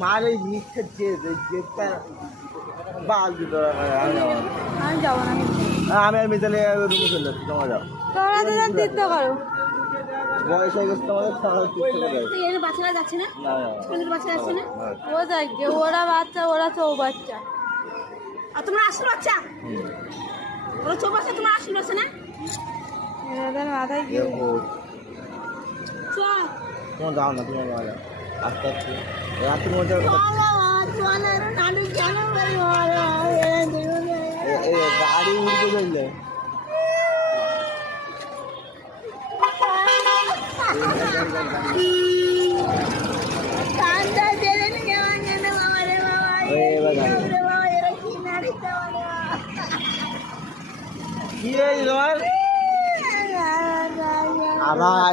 মার এই মিথ্যে জেদটা বাল দিতে আমি যাবো না। আমি আর মিতালি রুমে চলে যাচ্ছি, তোমরা যাও। তোমরা দুজন তীর্থ করো। বয়স হয়ে গেছে তোমাদের, তাহলে তীর্থ করে যাও। এর বাচ্চারা যাচ্ছে না? না, স্কুলের বাচ্চারা আসছে না? না। ও যাচ্ছে, ওরা বাচ্চা, ওরা চৌবাচ্চা। আর তোমরা আসল বাচ্চা? ওরা চৌবাচ্চা, তোমরা আসল বাচ্চা না? এনাদের মাথায় কি? চল। তোমার যাও না, তোমার যাও না। আস্তে আস্তে রাত্রির মধ্যে গাড়ি উঠতে চললে কি হয়েছে তোমার? আবার